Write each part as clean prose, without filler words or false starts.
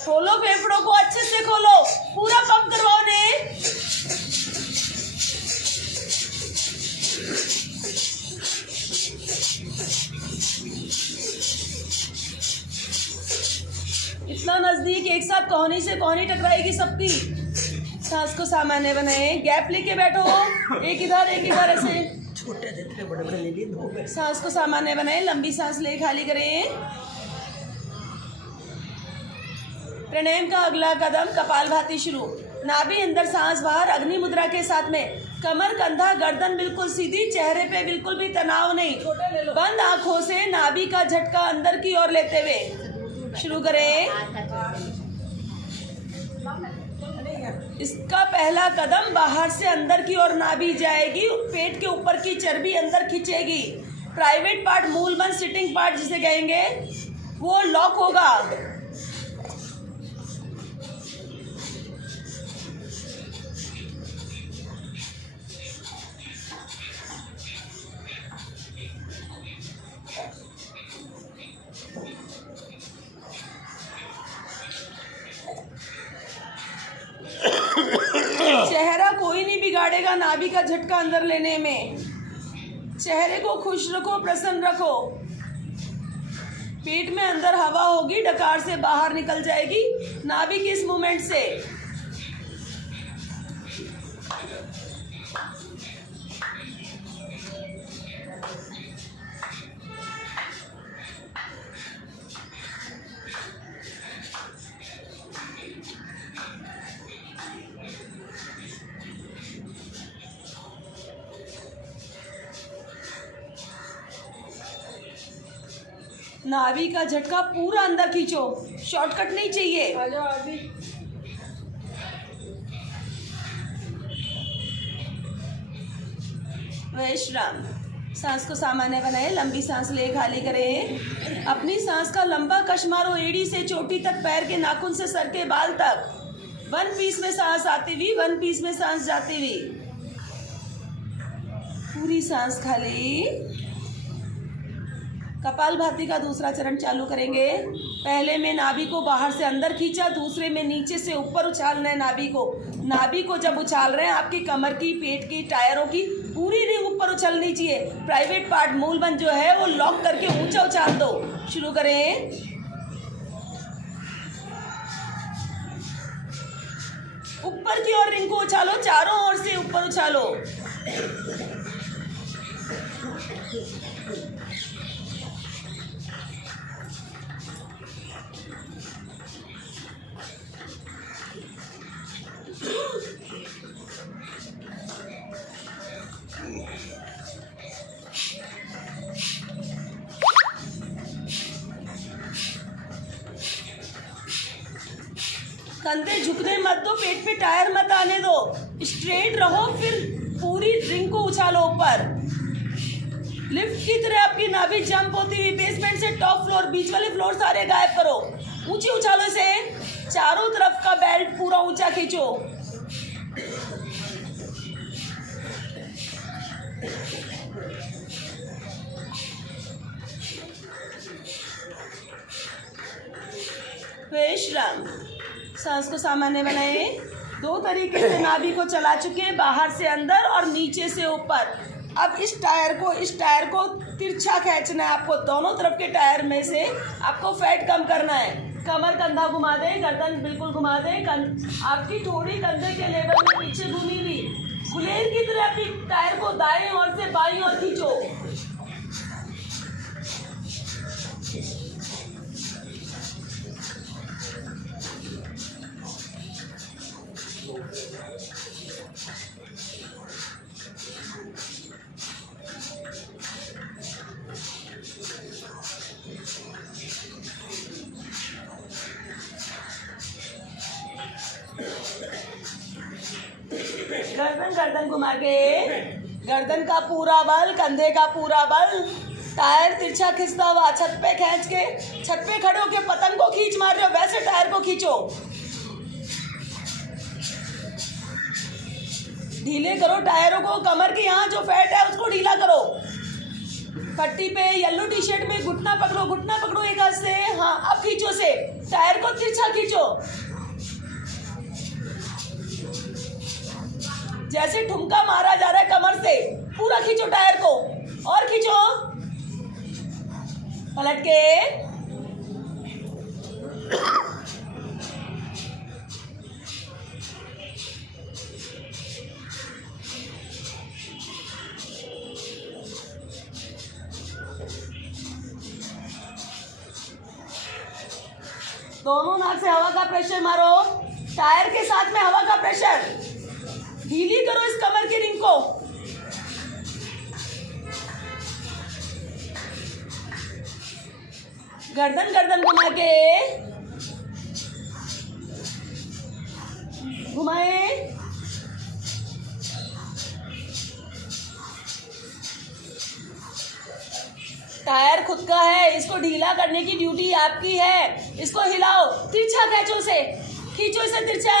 खोलो फेफड़ों को, अच्छे से खोलो, पूरा पंप करवाओ ने। इतना नजदीक, एक साथ कोहनी से कोहनी टकराएगी सबकी। सांस को सामान्य बनाए, गैप लेके बैठो, एक इधर ऐसे। छोटे देते बड़े बड़े ले लिए। सांस को सामान्य बनाए, लंबी सांस ले खाली करें। प्राणायाम का अगला कदम कपालभाति शुरू। नाभि अंदर, सांस बाहर, अग्नि मुद्रा के साथ में कमर, कंधा, गर्दन बिल्कुल सीधी, चेहरे पे बिल्कुल भी तनाव नहीं। बंद आंखों से नाभि का झटका अंदर की ओर लेते हुए शुरू करें। इसका पहला कदम बाहर से अंदर की ओर नाभि जाएगी, पेट के ऊपर की चर्बी अंदर खींचेगी। प्राइवेट पार्ट, मूलबंध, सिटिंग पार्ट जिसे कहेंगे, वो लॉक होगा। चेहरा कोई नहीं बिगाड़ेगा नाभि का झटका अंदर लेने में। चेहरे को खुश रखो, प्रसन्न रखो। पेट में अंदर हवा होगी, डकार से बाहर निकल जाएगी नाभि की इस मूवमेंट से। नाभि का झटका पूरा अंदर खींचो, शॉर्टकट नहीं चाहिए। विश्राम। सांस को सामान्य बनाए, लंबी सांस ले खाली करें। अपनी सांस का लंबा कश मारो, एड़ी से चोटी तक, पैर के नाखून से सर के बाल तक। वन पीस में सांस आती हुई, वन पीस में सांस जाती हुई, पूरी सांस खाली। कपालभाति का दूसरा चरण चालू करेंगे। पहले में नाभि को बाहर से अंदर खींचा, दूसरे में नीचे से ऊपर उछालना है नाभि को। नाभि को जब उछाल रहे हैं, आपकी कमर की, पेट की, टायरों की पूरी रिंग ऊपर उछलनी चाहिए। प्राइवेट पार्ट, मूलबंध जो है वो लॉक करके ऊंचा उछाल दो। शुरू करें। ऊपर की ओर रिंग को उछालो, चारों ओर से ऊपर उछालो। कंधे झुकने मत दो, पेट पे टायर मत आने दो, स्ट्रेट रहो। फिर पूरी रिंग को उछालो ऊपर। लिफ्ट की तरह आपकी नाभि जंप होती हुई बेसमेंट से टॉप फ्लोर, बीच वाले फ्लोर सारे गायब करो। ऊंची उछालो से, चारों तरफ का बेल्ट पूरा ऊंचा खींचो। विश्राम। सांस को सामान्य बनाए। दो तरीके से नाभि को चला चुके, बाहर से अंदर और नीचे से ऊपर। अब इस टायर को तिरछा खींचना है आपको। दोनों तरफ के टायर में से आपको फैट कम करना है। कमर, कंधा घुमा दें, गर्दन बिल्कुल घुमा दें। आपकी थोड़ी कंधे के लेवल में पीछे घूमी हुई, गुलेल की तरह आपकी टायर को दाएं ओर से बाईं ओर खींचो। गर्दन घुमा के, गर्दन का पूरा बल, कंधे का पूरा बल, टायर तिरछा खिंचता हुआ छत पे खींच के, छत पे खड़े होके पतंग को खींच मार रहे हो वैसे टायर को खींचो। ढीले करो टायरों को, कमर के यहाँ जो फैट है उसको ढीला करो। पट्टी पे येलो टी शर्ट में घुटना पकड़ो एक हाथ से, हाथ हाँ, अब खींचो से, टायर को तिरछा खींचो, जैसे ठुमका मारा जा रहा है कमर से, पूरा खींचो टायर को, और खींचो, पलट के, दोनों नाक से हवा का प्रेशर मारो, टायर के साथ में हवा का प्रेशर, ढीली करो इस कमर की रिंग को, गर्दन गर्दन घुमा के, घुमाए, टायर खुद का है, इसको ढीला करने की ड्यूटी आपकी है, इसको हिलाओ, तिरछा खींचो से, खींचो इसे तिरछा।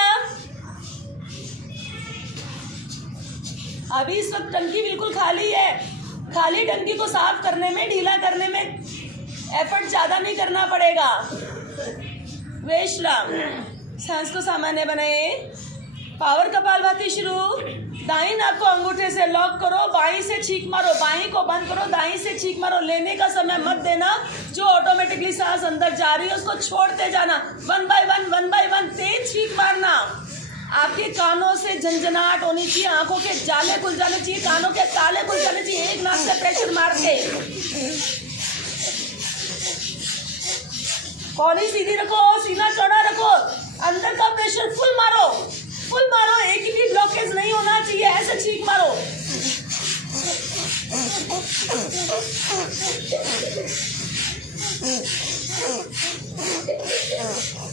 अभी इस वक्त टंकी बिल्कुल खाली है, खाली टंकी को साफ करने में, ढीला करने में एफर्ट ज्यादा नहीं करना पड़ेगा। विश्राम, सांस को सामान्य बनाए, पावर कपालभाति शुरू, दाई नाक को अंगूठे से लॉक करो, बाई से छींक मारो, बाई को बंद करो, दाई से छींक मारो, लेने का समय मत देना, जो ऑटोमेटिकली सांस अंदर जा रही है उसको छोड़ते जाना, 1 बाय 1 तेज छींक मारना, आपके कानों से झंझनाहट होनी चाहिए, आंखों के जाले खुल जाने चाहिए, कानों के ताले खुल जाने चाहिए, एक नाक से प्रेशर मार के, कौनी सीधी रखो, सीना चौड़ा रखो, अंदर का प्रेशर फुल मारो, एक भी ब्लॉकेज नहीं होना चाहिए, ऐसे छींक मारो,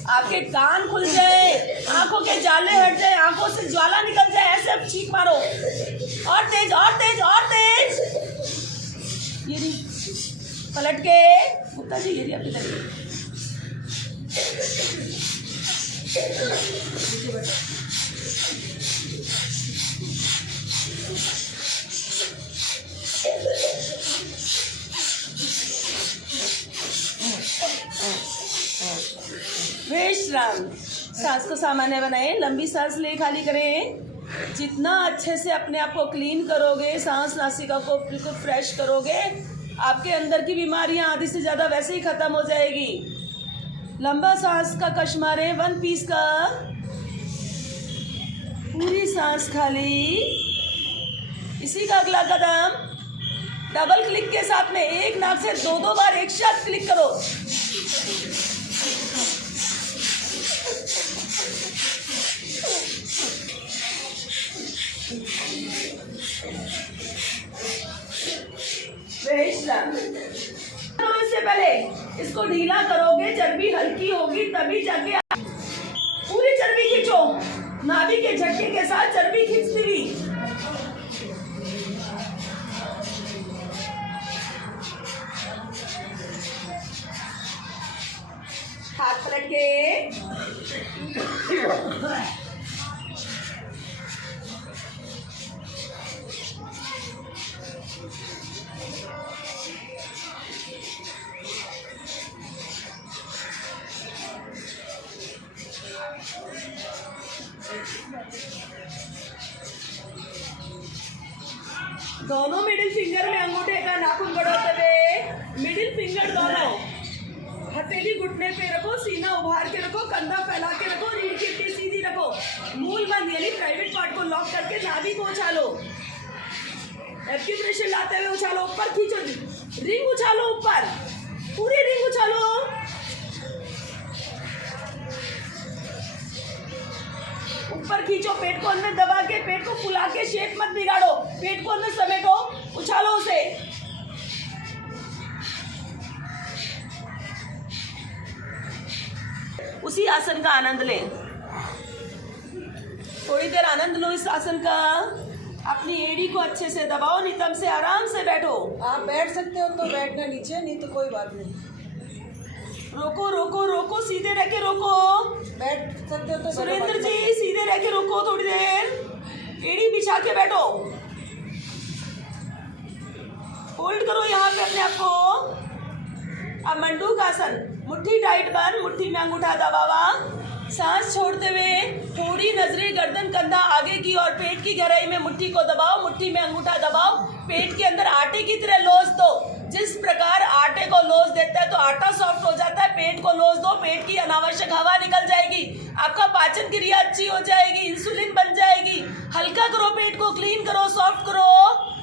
आपके कान खुल जाए, आंखों के जाले हट जाए, आंखों से ज्वाला निकल जाए, ऐसे अब छींक मारो, और तेज और तेज और तेज, ये नहीं, पलट के, गुप्ता जी ये आपकी तरफ, विश्राम, सांस को सामान्य बनाएं, लंबी सांस ले खाली करें, जितना अच्छे से अपने आप को क्लीन करोगे, सांस नासिका को बिल्कुल फ्रेश करोगे, आपके अंदर की बीमारियां आधी से ज़्यादा वैसे ही ख़त्म हो जाएगी। लंबा सांस का कश मारें, 1 पीस का, पूरी सांस खाली, इसी का अगला कदम, डबल क्लिक के साथ में एक नाक से 2 बार एक साथ क्लिक करो, इससे पहले इसको ढीला करोगे, चर्बी हल्की होगी, तभी जाके पूरी चर्बी खींचो, नाभि के झटके के साथ चर्बी खींचती हुई, हाथ पलट के, दोनों मिडिल फिंगर में अंगूठे का नाखून बढ़ाते हुए, मिडिल फिंगर दोनों हथेली घुटने पे रखो, सीना उभार के रखो, कंधा फैला के रखो, रीढ़ की हड्डी सीधी रखो, मूल बंद यानी प्राइवेट पार्ट को लॉक करके नाभि को उछालो, एक्यूप्रेशर लाते हुए उछालो, ऊपर खींचो, रिंग उछालो, ऊपर पूरी रिंग उछालो, ऊपर खींचो, पेट को अंदर दबा के, पेट को फुला के, शेप मत बिगाड़ो, पेट को अंदर समेटो, उछालो उसे, उसी आसन का आनंद लें, थोड़ी देर आनंद लो इस आसन का, अपनी एड़ी को अच्छे से दबाओ, नितंब से आराम से बैठो, आप बैठ सकते हो तो बैठना, नीचे नहीं तो कोई बात नहीं, रोको रोको रोको, सीधे रह के रोको, बैठ सकते हो तो, सुरेंद्र जी सीधे रह के रोको, थोड़ी देर एड़ी बिछा के बैठो, होल्ड करो यहाँ पे अपने आप को, अब मंडूकासन, मुट्ठी टाइट बंद, मुट्ठी में अंगूठा दबावा, सांस छोड़ते हुए थोड़ी नजरें गर्दन कंधा आगे की और पेट की गहराई में मुट्ठी को दबाओ, मुट्ठी में अंगूठा दबाओ, पेट के अंदर आटे की तरह लोच दो। जिस प्रकार आटे को लोच देता है तो आटा सॉफ्ट हो जाता है, पेट को लोच दो, पेट की अनावश्यक हवा निकल जाएगी, आपका पाचन क्रिया अच्छी हो जाएगी, इंसुलिन बन जाएगी। हल्का करो, पेट को क्लीन करो, सॉफ्ट करो,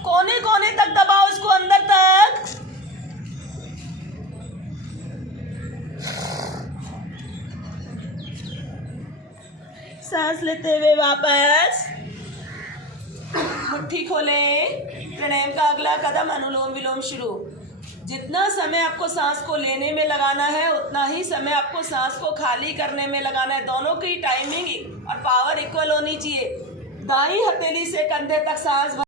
कोने कोने तक दबाओ इसको अंदर तक। सांस लेते हुए वापस मुट्ठी खोले। प्राणायाम का अगला कदम अनुलोम विलोम शुरू। जितना समय आपको सांस को लेने में लगाना है उतना ही समय आपको सांस को खाली करने में लगाना है। दोनों की टाइमिंग और पावर इक्वल होनी चाहिए। दाई हथेली से कंधे तक सांस